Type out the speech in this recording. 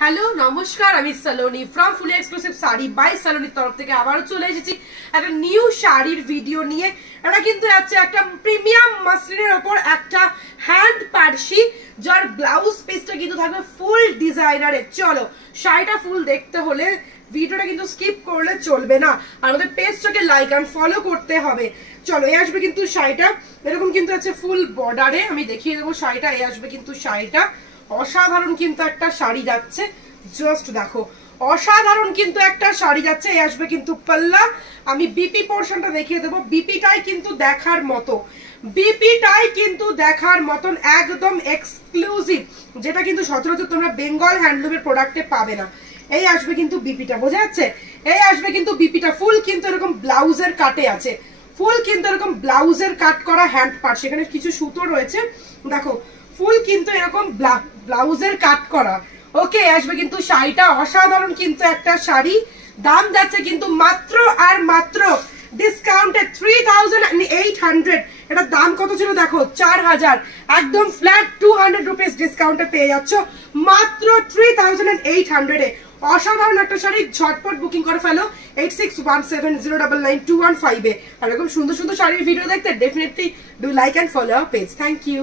Hello নমস্কার, আমি Saloni from fully exclusive sari by সালোনির তরফ থেকে আবারও চলে এসেছি একটা নিউ শাড়ির ভিডিও নিয়ে। এটা কিন্তু আছে একটা প্রিমিয়াম মাসলিনের ওপর একটা হ্যান্ড পার্সি, যার ব্লাউজ পিসটা কিন্তু থাকবে ফুল ডিজাইনারের। চলো শাড়িটা ফুল দেখতে হলে ভিডিওটা কিন্তু স্কিপ করলে চলবে না, আর আমাদের পেজটাকে লাইক এন্ড ফলো করতে হবে। চলো এই আসবে কিন্তু শাড়িটা, এরকম কিন্তু আছে ফুল বর্ডারে। আমি দেখিয়ে দেবো শাড়িটা। এই আসবে কিন্তু শাড়িটা, অসাধারণ কিন্তু একটা শাড়ি যাচ্ছে। জাস্ট দেখো, অসাধারণ কিন্তু একটা শাড়ি যাচ্ছে। এই আসবে কিন্তু পাল্লা। আমি বিপি পোর্শনটা দেখিয়ে দেবো। বিপিটাই কিন্তু দেখার মতো, বিপিটাই কিন্তু দেখার মতন, একদম এক্সক্লুসিভ, যেটা কিন্তু সচরাচর তোমরা বেঙ্গল হ্যান্ডলুমের প্রোডাক্টে পাবে না। এই আসবে কিন্তু বিপিটা, বোঝা যাচ্ছে? এই আসবে কিন্তু বিপিটা ফুল কিন্তু এরকম ব্লাউজের কাটে আছে, ফুল কিন্তু এরকম ব্লাউজের কাট করা হ্যান্ড পার্ট, সেখানে কিছু সুতো রয়েছে দেখো, ফুল কিন্তু এরকম ব্লাউজের কাট করা। ওকে, আসবে কিন্তু শাড়িটা অসাধারণ কিন্তু একটা শাড়ি। দাম যাচ্ছে কিন্তু মাত্র আর মাত্র ডিসকাউন্টে 3800। এটার দাম কত ছিল দেখো, 4000। একদম ফ্ল্যাট 200 রুপিস ডিসকাউন্টে পেয়ে যাচ্ছ মাত্র 3800 এ। অসাধারণ একটা শাড়ি, ঝটপট বুকিং করে ফেলো 8617099215 এ। আর এরকম সুন্দর সুন্দর শাড়ির ভিডিও দেখতে definitely do like and follow our page. Thank you.